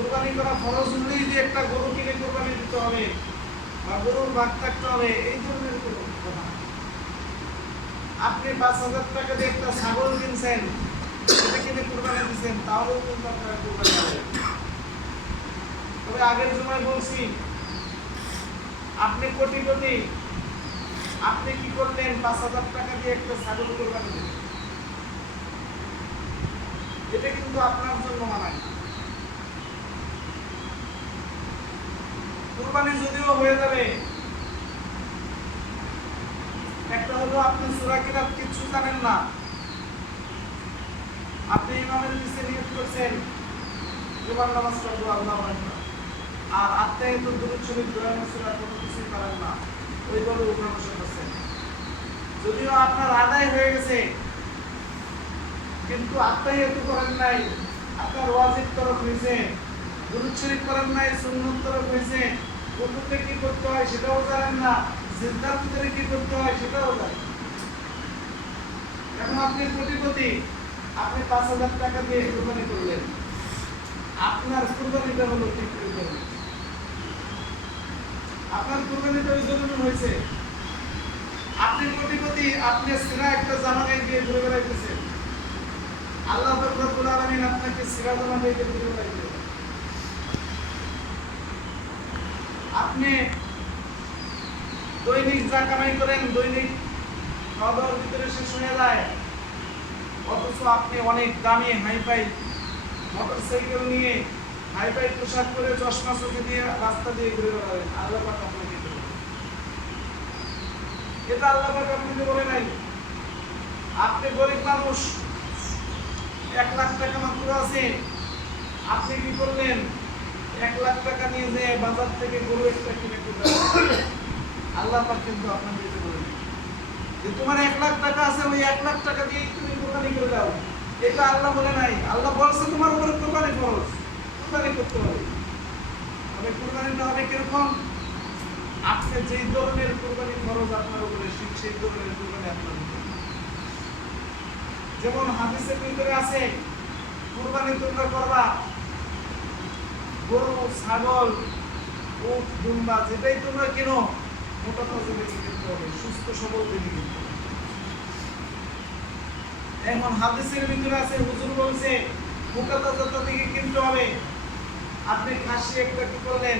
কুরবানি করা ফরজ হলেই যে একটা গরু কিনে কুরবানি দিতে হবে বা গরুর ভাগ থাকতে হবে এই ধরনের কোনো কথা না। আপনি ৫,০০০ টাকা দিয়ে একটা ছাগল কিনছেন, সেটা কিনে কুরবানি দিচ্ছেন, তাহলেও কিন্তু আপনার কুরবানি হবে। তবে আগের সময় বলছি, আপনি কোটিপতি, আপনি কি করলেন ৫,০০০ টাকা দিয়ে একটা ছাগল কুরবানি দিলেন, এটা কিন্তু আপনার জন্য মানায় না। কুরবানি যদিও হয়ে যাবে, একটা হলো আপনি সূরা কিরাত কিছু জানেন না, আপনি ইমামের নিচে নিয়ত করছেন জুমার নামাজ পড়বো আল্লাহু আকবার, আর আত্মাহিয়াতুদ দুরূদ শরীফ দোয়া সূরা কোনো কিছুই পারেন না, ওই বলে উপবাস করছেন। যদিও আপনার আদায় হয়ে গেছে, কিন্তু আত্মাহিয়াতু করেন নাই, আপনার ওয়াজিব তরফ হয়েছে, দুরূদ শরীফ করেন নাই, সুন্নত তরফ হয়েছে, রুকুতে কি করতে হয় সেটাও জানেন না, সিজদার ভিতরে কি করতে হয় সেটাও জানেন। এখন আপনি কোটিপতি, আপনি ৫,০০০ টাকা দিয়ে কুরবানি করলেন, আপনার কুরবানিটা হলো ঠিক কুরবানি, আপনার কুরবানিটা ওই জন্য হয়েছে। আপনি কোটিপতি, আপনি সিরা একটা জামা গায়ে দিয়ে ঘুরে বেড়াইতেছেন, আল্লাহ পাক রব্বুল আলামিন আপনাকে সিরা জামা গায়ে দিয়ে ঘুরে বেড়াইতে। আপনি দৈনিক যা কামাই করেন, দৈনিক খাওয়া ভিতরে শেষ হয়ে যায়, অথচ আপনি অনেক দামি হাইফাই মোটরসাইকেল নিয়ে, হাইফাই পোশাক পরে, চশমা চোখে দিয়ে রাস্তা দিয়ে ঘুরে বেড়াবেন, আল্লাহ পাক আপনাকে দেবে। এটা আল্লাহ পাক আপনাকে বলে নাই। আপনি গরিব মানুষ, ১,০০,০০০ টাকা মাত্র আছে, আপনি কি করলেন, ১,০০,০০০ টাকা নিয়ে যে বাজার থেকে গরু একটা কিনে করলেন, আল্লাহ পাক কিন্তু আপনাকে দিতে বলেন যে তোমার ১,০০,০০০ টাকা আছে, ওই ১,০০,০০০ টাকা দিয়ে তুমি কুরবানি করে দাও, এটা আল্লাহ বলে নাই। আল্লাহ বলছে তোমার উপরে কুরবানি ফরজ, কুরবানি করতে হবে। তবে কুরবানিটা হবে কিরকম, আপনি যেই ধরনের কুরবানি ফরজ আপনার উপরে, সেই ধরনের কুরবানি আপনার উপরে। যেমন হাদিসের ভিতরে আছে, কুরবানি তোমরা করবা গরু, ছাগল, উট, দুম্বা, যেটাই তোমরা কিনো মোটা তাজা দেখে কিনতে হবে, সুস্থ সবল দেখে কিনতে হবে। এখন হাদিসের ভিতরে আছে, হুজুর বলছে মোটা তাজা দেখে কিনতে হবে। আপনি খাসি একটা কি করলেন,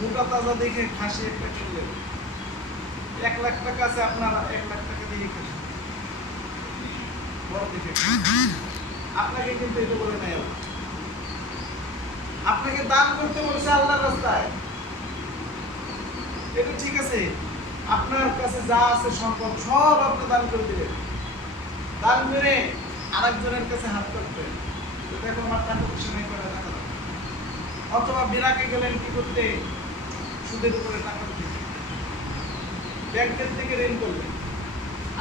মোটা তাজা দেখে খাসি একটা কিনলেন, ১,০০,০০০ টাকা আছে আপনার, ১,০০,০০০ টাকা দিয়ে কিনলেন বড় দেখে। আপনাকে কিন্তু এটা বলে নাই আল্লাহ, আপনাকে দান করতে বলছে আল্লাহর রাস্তায়। এটা ঠিক আছে, আপনার কাছে যা আছে সম্পদ সব আপনি দান করে দিলেন, দান করে আরেকজনের কাছে হাত করতেন, দেখো আমার টাকা পয়সা নেই করে টাকা দাও। অথবা বিরাকে গেলেন কি করতে, সুদের উপরে টাকা দিতে, ব্যাংকের থেকে ঋণ করলেন।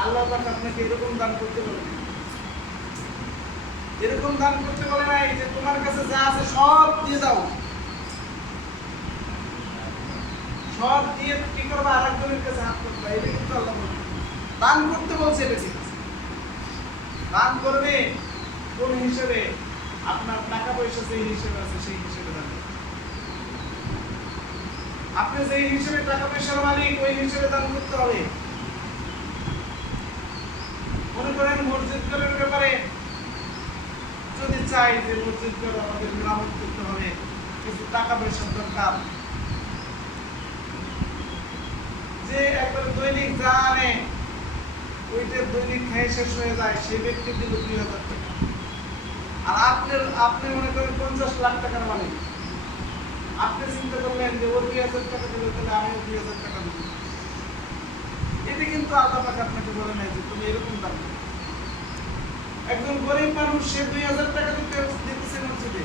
আল্লাহ পাক আপনাকে এরকম দান করতে বলেন, এরকম দান করতে বলে নাই যে তোমার কাছে যা আছে সব দিয়ে দাও, সব দিয়ে কি করবা, আরেকজনের কাছে হাত করবা, এটা কিন্তু আল্লাহ বলছে। দান করতে বলছে, এটা ঠিক আছে। দান করবে কোন হিসেবে, আপনার টাকা পয়সা যেই হিসেবে আছে সেই হিসেবে দান করবে। আপনি যেই হিসেবে টাকা পয়সার মালিক, ওই হিসেবে দান করতে হবে। মনে করেন মসজিদ ঘরের ব্যাপারে যদি চাই যে মসজিদ ঘর আমাদের মেরামত করতে হবে, কিছু টাকা পয়সার দরকার, যে একবার দৈনিক যা আনে ওইটা দৈনিক খেয়ে শেষ হয়ে যায়, সেই ব্যক্তি দিল ২,০০০ টাকা। আর আপনি মনে করেন ৫০,০০,০০০ টাকার মালিক, আপনি চিন্তা করলেন যে ও ২,০০০ টাকা দিল, তাহলে আমিও ২,০০০ টাকা দিব। এটা কিন্তু আল্লাহ পাক আপনাকে বলে নাই যে তুমি এরকম দান করো। একজন গরিব মানুষ, সে ২,০০০ টাকা দিতেছে মসজিদে,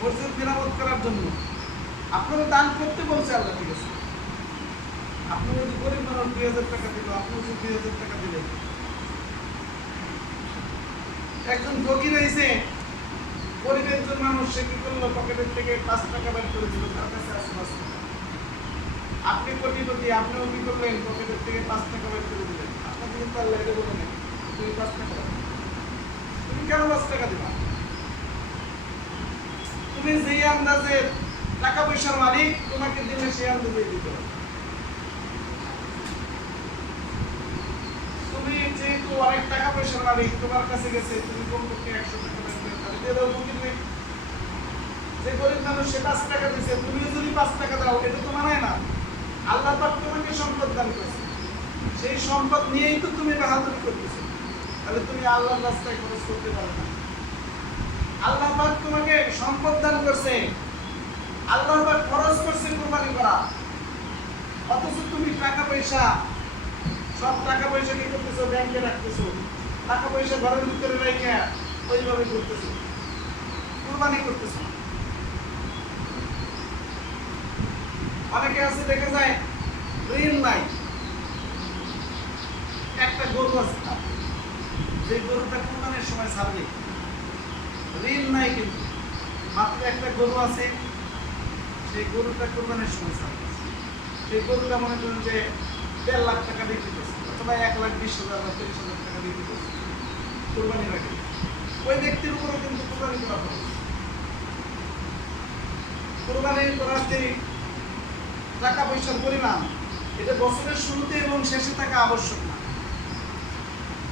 মসজিদ মেরামত করার জন্য, আপনাকে দান করতে বলছে আল্লাহ, ঠিক আছে। আপনি যদি গরিব মানুষ ২,০০০ টাকা দিল, আপনি যদি ২,০০০ টাকা দিলেন। একজন ফকির হয়েছে, গরিব একজন মানুষ, সে কি করলো, পকেটের থেকে ৫ টাকা বের করে দিল, তার কাছে আছে ৫ টাকা। আপনি কোটিপতি, আপনিও কি করলেন, পকেটের থেকে ৫ টাকা বের করে দিলেন। আপনাকে কিন্তু আল্লাহ এটা বলে নাই তুমি 5 টাকা, তুমি কেন ৫ টাকা দিবা, তুমি যেই আন্দাজে টাকা পয়সার মালিক, তোমাকে দিলে সেই আন্দাজে দিতে হবে। তুমি যেহেতু অনেক টাকা পয়সার মালিক, তোমার কাছে গেছে, তুমি কমপক্ষে 100 টাকা দিয়ে দাও, তুমি যে গরিব মানুষ সে 5 টাকা দিচ্ছে, তুমিও যদি 5 টাকা দাও, এটা তো মানায় না। আল্লাহ পাক তোমাকে সম্পদ দান করেছে, সেই সম্পদ নিয়েই তো তুমি বাহাদুরি করতেছো, তাহলে তুমি আল্লাহর রাস্তায় খরচ করতে পারো না। আল্লাহ পাক তোমাকে সম্পদ দান করছে, আল্লাহ পাক খরচ করছে কুরবানি করা, অথচ তুমি টাকা পয়সা সব টাকা পয়সা কি করতেছো? ব্যাংকে রাখতেছো, টাকা পয়সা ঘরের ভিতরে রেখে ওইভাবে করতেছো, কুরবানি করতেছো। অনেকে আছে দেখা যায় ঋণ নাই, একটা গরু আছে তার, যে গরুটা কুরবানির সময় ছাড়বে, ঋণ নাই কিন্তু মাত্র একটা গরু আছে, সেই গরুটা কুরবানির সময় ছাড়বে। সেই গরুটা মনে করেন যে 1.5 লাখ টাকা বিক্রি করছে, অথবা 1,20,000 বা 30,000 টাকা বিক্রি করছে কুরবানির আগে। ওই ব্যক্তির উপরে কিন্তু কুরবানি করা হবে। কুরবানি করার যে টাকা পয়সার পরিমাণ, এটা বছরের শুরুতে এবং শেষে থাকা আবশ্যক না।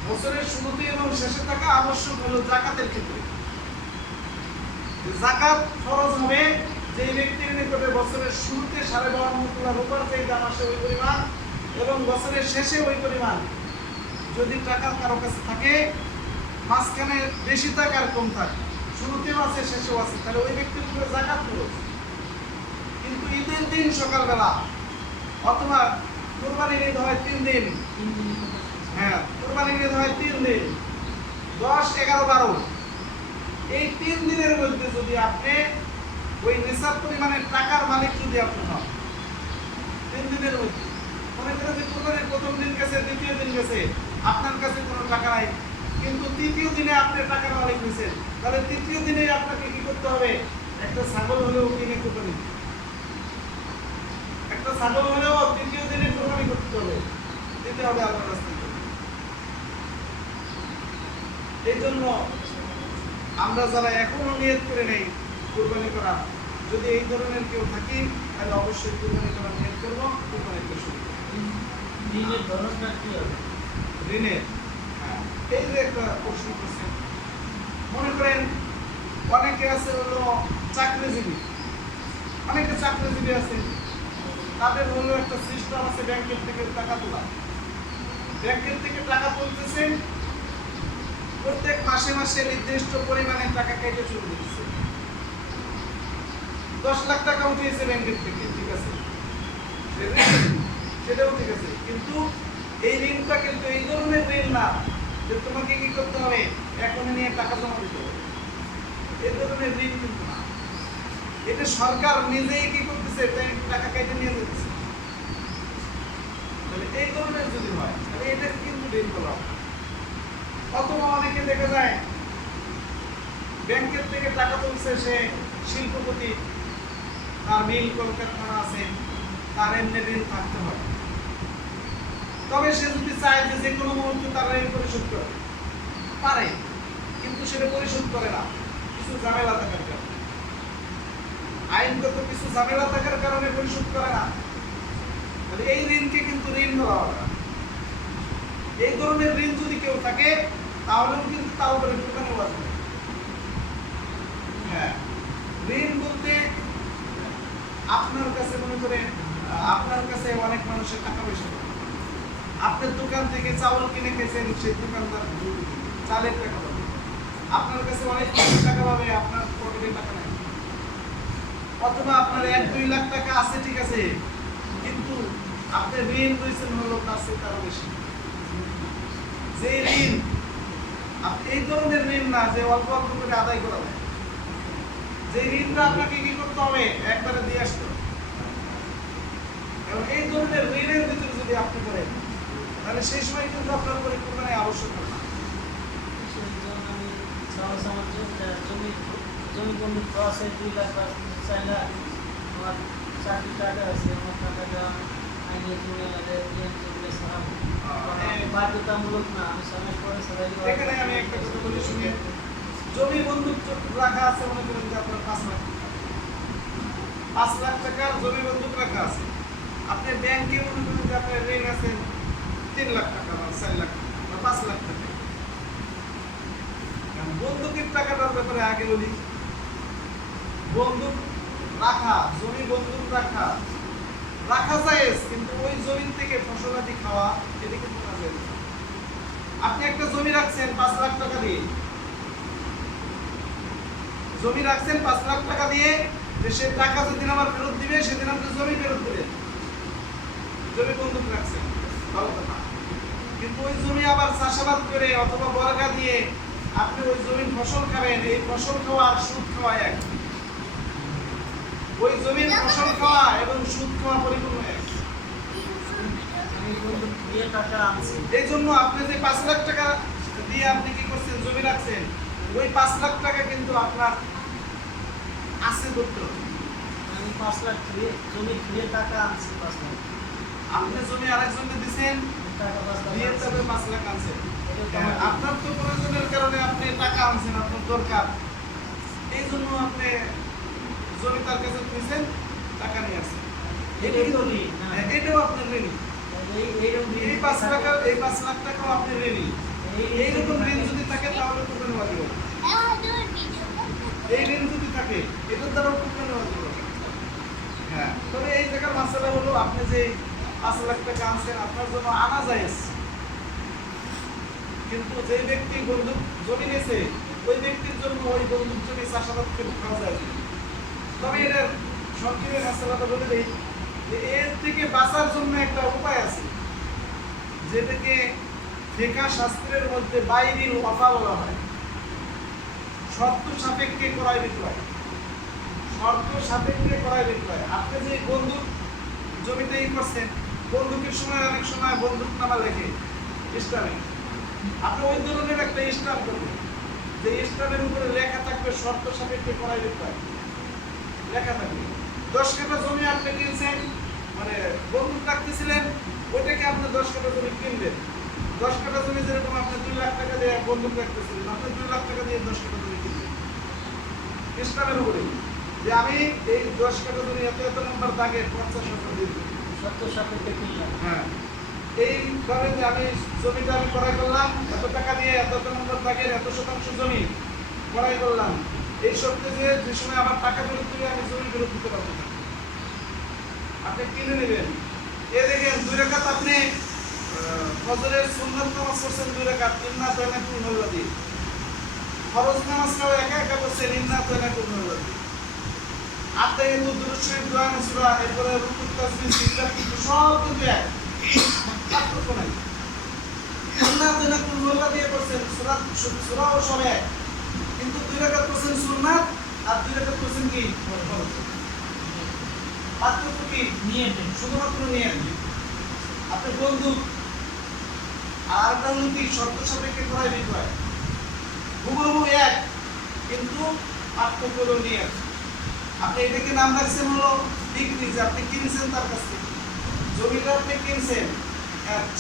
বছরের শুরুতে এবং শেষে থাকা আবশ্যক হলো জাকাতের ক্ষেত্রে। জাকাত ফরজ হবে যে ব্যক্তির নিকটে বছরের শুরুতে 52.5 তোলা রূপার যে দাম আসে ওই পরিমাণ, এবং বছরের শেষে ওই পরিমাণ। যদি টাকা কারো কাছে থাকে, মাঝখানে বেশি থাক আর কম থাক, শুরুতেও আছে শেষেও আছে, তাহলে ওই ব্যক্তির উপরে জাকাত ফরজ। কিন্তু ঈদের দিন সকালবেলা, অথবা কুরবানির ঈদ হয় 3 দিন, হ্যাঁ কুরবানির ঈদ হয় 3 দিন, 10, 11, 12, এই 3 দিনের মধ্যে যদি আপনি ওই নিসাব পরিমাণের টাকার মালিক যদি আপনি হন, 3 দিনের মধ্যে, মনে করেন যে কুরবানির প্রথম দিন গেছে, দ্বিতীয় দিন গেছে, আপনার কাছে কোনো টাকা নাই, কিন্তু তৃতীয় দিনে আপনি টাকার মালিক হয়েছেন, তাহলে তৃতীয় দিনে আপনাকে কি করতে হবে? একটা ছাগল হলেও কিনে কুরবানি, একটা ছাগল হলেও তৃতীয় দিনে কুরবানি করতে হবে, দিতে হবে আল্লাহর রাস্তায়। এই জন্য আমরা যারা এখনো নিয়ত করে নেই কুরবানি করা, যদি এই ধরনের কেউ থাকি, তাহলে অবশ্যই কুরবানি করার নিয়ত করবো, কুরবানি করে শুরু করবো। ঋণের ধরনটা কি হবে? ঋণের, হ্যাঁ, এই যে একটা প্রশ্ন করছে, মনে করেন অনেকে আছে হলো চাকরিজীবী, অনেকে চাকরিজীবী আছে, তাদের হলো একটা সিস্টেম আছে ব্যাংকের থেকে টাকা তোলা, ব্যাংকের থেকে টাকা তুলতেছে, প্রত্যেক মাসে মাসে নির্দিষ্ট পরিমাণে টাকা কেটে শুরু দিচ্ছে। 10 লাখ টাকা উঠিয়েছে ব্যাংকের থেকে, ঠিক আছে, সেটাও ঠিক আছে, কিন্তু এই ঋণটা কিন্তু এই ধরনের ঋণ না যে তোমাকে কি করতে হবে, এখনই নিয়ে টাকা জমা দিতে হবে, এই ধরনের ঋণ কিন্তু না। এটা সরকার নিজেই কি করতেছে, টাকা কেটে নিয়ে যাচ্ছে। তাহলে এই ধরনের যদি হয়, তাহলে এটা কিন্তু ঋণ বলা হয়। অথবা অনেকে দেখা যায় ব্যাংকের থেকে টাকা তুলছে, সে শিল্পপতি, তার মিল কলকারখানা আছে, তার এমনি ঋণ থাকতে হয়, তবে সে যদি চায় যে যে কোনো মুহূর্তে তার ঋণ পরিশোধ করে পারে, কিন্তু সেটা পরিশোধ করে না, কিছু ঝামেলা থাকার কারণে, আইনগত কিছু ঝামেলা থাকার কারণে পরিশোধ করে না, তাহলে এই ঋণকে কিন্তু ঋণ বলা হয় না। এই ধরনের ঋণ যদি কেউ থাকে, তাহলেও কিন্তু তার উপরে কুরবানি ওয়াজিব। হ্যাঁ, ঋণ বলতে আপনার কাছে মনে করেন, আপনার কাছে অনেক মানুষের টাকা পয়সা থাকে, আপনার দোকান থেকে চাউল কিনে খেয়েছেন, সেই দোকানদার চালের টাকা পাবে, আপনার কাছে অনেক টাকা পাবে, আপনার পকেটে টাকা নেই। অথবা আপনার 1-2 লাখ টাকা আছে, ঠিক আছে, কিন্তু আপনি ঋণ রয়েছেন হলো তার চেয়ে তারও বেশি। যে ঋণ, এই ধরনের ঋণ না যে অল্প অল্প করে আদায় করা যায়, যে ঋণটা আপনাকে কি করতে হবে, একবারে দিয়ে আসতে হবে। এবং এই ধরনের ঋণের ভিতরে যদি আপনি করেন, তাহলে সেই সময় কিন্তু আপনার উপরে কুরবানি আবশ্যক হবে না। জমি বন্ধু আছে 2 লাখ বা 4 লাখ, আমার চাকরি টাকা আছে, আমার টাকাটা আইনে জমি বাধ্যতামূলক না, আমি সমাজ করে সবাই। এখানে আমি একটা কথা বলি শুনে, জমি বন্ধুক রাখা আছে মনে করেন যে আপনার 5 লাখ টাকা, 5 লাখ টাকার জমি বন্ধক রাখা আছে। আপনি ব্যাংকে মনে করেন যে আপনার ঋণ আছে 3 লাখ টাকা বা 4 লাখ টাকা বা 5 লাখ টাকা। কারণ বন্ধকের টাকাটার ব্যাপারে আগে বলি, বন্ধক রাখা, জমি বন্ধক রাখা যায়, কিন্তু ওই জমি থেকে ফসলাদি খাওয়া এটা কিন্তু না যায়। আপনি একটা জমি রাখছেন 5 লাখ টাকা দিয়ে, জমি রাখছেন 5 লাখ টাকা দিয়ে, যে সে টাকা যেদিন আমার ফেরত দিবে সেদিন আপনি জমি ফেরত দিবেন, জমি বন্ধক রাখছেন, ভালো কথা। কিন্তু ওই জমি আবার চাষাবাদ করে অথবা বর্গা দিয়ে আপনি ওই জমির ফসল খাবেন, এই ফসল খাওয়া আর সুদ খাওয়া এক। ওই জমির ফসল খাওয়া এবং সুদ খাওয়া পরিপূর্ণ এক। আমি বন্ধক দিয়ে টাকা আনছি, এই জন্য আপনি যে 5 লাখ টাকা দিয়ে আপনি কি করছেন, জমি রাখছেন, ওই 5 লাখ টাকা কিন্তু আপনার আছে ধরতে হবে। আমি 5 লাখ জমি দিয়ে টাকা আনছি, 5 লাখ আপনি জমি আরেকজনকে দিচ্ছেন, টাকা 5 লাখ দিয়ে আনছি। তবে 5 লাখ আনছেন। এটা তো হ্যাঁ, আমার- আপনার তো প্রয়োজনের কারণে আপনি টাকা আনছেন, আপনার দরকার, এই জন্য আপনি জমি তার কাছে দিয়েছেন, টাকা নিয়ে আসছেন। এটাই তো ঋণ, না? হ্যাঁ, এটাও আপনার ঋণী। এইরকম ঋণ এই 5 টাকা, এই 5 লাখ টাকাও আপনি ঋণী। এইরকম ঋণ যদি থাকে তাহলে কোরবানি ওয়াজিব হবে। এই ঋণ যদি থাকে এটার দ্বারাও কোরবানি ওয়াজিব হবে। হ্যাঁ, তবে এই জায়গার মাসালা হলো আপনি যে 5 লাখ টাকা আনছেন আপনার জন্য আনা জায়েজ, কিন্তু যে ব্যক্তি বন্দুক জমি নিয়েছে ওই ব্যক্তির জন্য ওই বন্দুক জমি চাষাবাদ করে খাওয়া যায় না। তবে এর সংক্ষেপে মাসালাটা বলে দেই যে এর থেকে বাঁচার জন্য একটা উপায় আছে, যেটাকে ফিকহ শাস্ত্রের মধ্যে বাইরিল ওয়াফা বলা হয়। শর্ত সাপেক্ষে ক্রয় বিক্রয়, শর্ত সাপেক্ষে ক্রয় বিক্রয়। আপনি যে বন্দুক জমিতে করছেন, বন্দুকের সময় অনেক সময় বন্দুক নামা লেখে স্টামে, আপনি ওই ধরনের একটা স্টাম্প করবেন, যে স্টামের উপরে লেখা থাকবে শর্ত সাপেক্ষে ক্রয় বিক্রয় লেখা থাকবে। 10 কাঠা জমি আপনি কিনছেন, মানে বন্দুক রাখতেছিলেন, ওইটাকে আপনি 10 কাঠা জমি কিনবেন। 10 কাঠা জমি যেরকম আপনি 2 লাখ টাকা দিয়ে বন্দুক রাখতেছিলেন, আপনি 2 লাখ টাকা দিয়ে 10 কাঠা জমি কিনবেন স্টামের উপরে, যে আমি এই 10 কাঠা জমি এত এত নম্বর দাগে 50 টাকা দিয়ে দেব। সত্য সাপেক্ষে কিনলাম। হ্যাঁ, এইভাবে যে আমি জমিটা আমি ক্রয় করলাম এত টাকা দিয়ে, এত নম্বর দাগের এত শতাংশ জমি ক্রয় করলাম, এই শর্তে যে সময় আমার টাকা ফেরত দিবে আমি জমি ফেরত দিতে পারবো না, আপনি কিনে নেবেন। এ দেখেন 2 রাকাত আপনি ফজরের সুন্নাত নামাজ পড়ছেন 2 রাকাত, ইন্না তাইনা কুল্লাদি, ফরজ নামাজটাও একা একা পড়ছেন ইন্না তাইনা কুল্লাদি, আতাইয়াতু দুরূদ শরীফ দোয়া সূরা, এরপরে রুকু তাসবিহ সিজদা কিন্তু সব কিন্তু এক, পার্থক্য নাই। ইন্না তাইনা কুল্লাদি পড়ছেন সূরাও সব এক, কিন্তু 2 রাকাত পড়ছেন সুন্নাত আর 2 রাকাত পড়ছেন কি ফরজ। পার্থক্য কি? নিয়ে দেন। শুধুমাত্র নিয়ে আপনি বন্দুক আর একটা হলো কি শর্ত সাপেক্ষে ক্রয় বিক্রয়, হুবহু এক, কিন্তু পার্থক্য হলো নিয়ে। আপনি এটাকে নাম রাখছেন হলো ডিগ্রি, যে আপনি কিনছেন তার কাছ থেকে জমিটা, আপনি কিনছেন,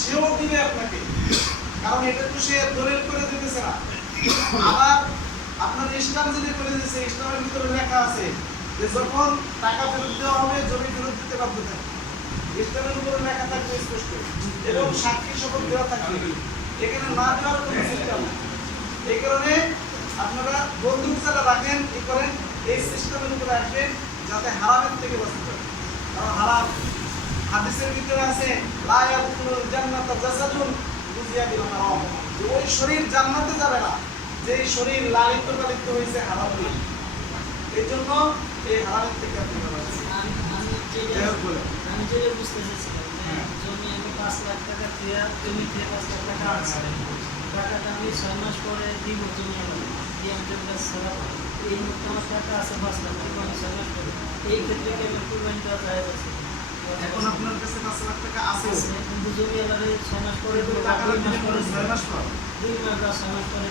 সেও দিবে আপনাকে, কারণ এটা তো সে দলিল করে দিতেছে না। আবার আপনার ইসলাম যদি করে দিতেছে, ইসলামের ভিতরে লেখা আছে যে যখন টাকা ফেরত দেওয়া হবে জমি ফেরত দিতে বাধ্য থাকবে, ইসলামের উপরে লেখা থাকবে স্পষ্ট, এবং সাক্ষী শপথ দেওয়া থাকবে, এখানে না দেওয়ার কোনো সিস্টেম নেই। এই কারণে আপনারা বন্দুক যারা রাখেন কি করেন, এই সিস্টেমের উপরে আসবেন যাতে হারামের থেকে বাঁচতে পারেন। কারণ হারাম হাদিসের ভিতরে আছে লা ইয়াদখুলুল জান্নাতা জাসাদুন গুজিয়া বিল হারাম, যে ওই শরীর জান্নাতে যাবে না যেই শরীর লালিত পালিত হয়েছে হারাম দিয়ে। এই জন্য এই হারামের থেকে আপনি বাঁচবেন। আমি যেটা বুঝতে চাইছিলাম যে জমি আমি 5 লাখ টাকা দিয়ে জমি থেকে 5 লাখ টাকা আনছি, টাকাটা আমি 6 মাস পরে দিব জমি আমার দিয়ে আমি জমিটা ছাড়া পাবো। এই মুহূর্তে আমার টাকা আছে 5 লাখ টাকা, আমি 6 মাস পরে এই ক্ষেত্রে কি আমার কুরবানি দেওয়া যায় আছে? এখন আপনার কাছে 5 লাখ টাকা আছে, কিন্তু জমি আলাদা 6 মাস পরে কিন্তু টাকা 2 মাস পরে 6 মাস পর 2 মাস বা 6 মাস পরে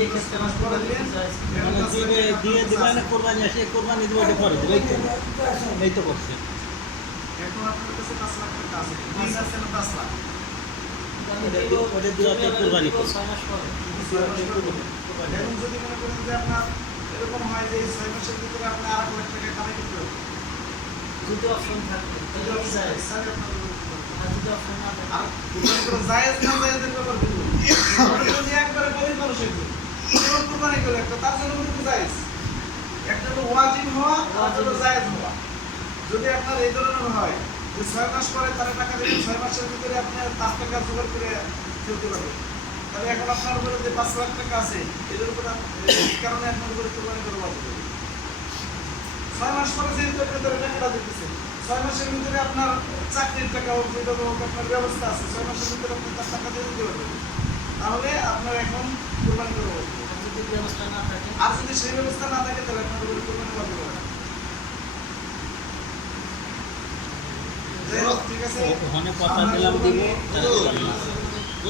এই ক্ষেত্রে আমার পরে দিবেন, মানে দিয়ে দিবেন না, কোরবানি আসে কোরবানি দিব, এটা পরে দেবে, এই তো করছে। এখন আপনার কাছে 5 লাখ টাকা আছে, ঠিক আছে না 5 লাখ? আমি ওটা দিব ওটা দিয়ে জমি আলাদা কুরবানি দিব করবে। 6 মাস পরে। 6 মাস পর এবং যদি মনে করেন যে আপনার এরকম হয় যে এই 6 মাসের ভিতরে আপনি 8 লাখ টাকা কামাই করতে হবে, যদি অপশন থাকে যদি তাহলে option জায়েজ। থাকে, তাহলে আপনার উপরে কুরবানি। আর যদি অপশন না থাকে আর কুরবানি করা জায়েজ না জায়েজের ব্যাপার বলবো। যদি একবারে গরিব মানুষের জন্য কেবল কুরবানি করে একটা, তার জন্য কিন্তু জায়েজ। একটা হলো ওয়াজিব হওয়া, আর একটা হলো জায়েজ হওয়া। যদি আপনার এই ধরনের হয় যে 6 মাস পরে তারা টাকা দিলেন, 6 মাসের ভিতরে আপনি 5 টাকা জোগাড় করে চলতে পারবেন, তাহলে এখন আপনার উপরে যে 5 লাখ টাকা আছে এদের উপরে এই কারণে আপনার উপরে কুরবানি করা বাধ্য হবে। 6 মাস পরে যেহেতু আপনি তারা টাকাটা দিতেছেন, 6 মাসের ভিতরে আপনার চাকরির টাকা হোক, যেভাবে হোক আপনার ব্যবস্থা আছে, 6 মাসের ভিতরে আপনি তার টাকা দিয়ে দিতে পারবেন, তাহলে আপনার এখন কুরবানি করা বাধ্য হবে। আর যদি ব্যবস্থা না থাকে আর যদি সেই ব্যবস্থা না থাকে তাহলে আপনার উপরে কুরবানি বাধ্য হবে না। যাই হোক, ঠিক আছে, ওখানে কথা আমরা দিলাম দিব কুরবানি-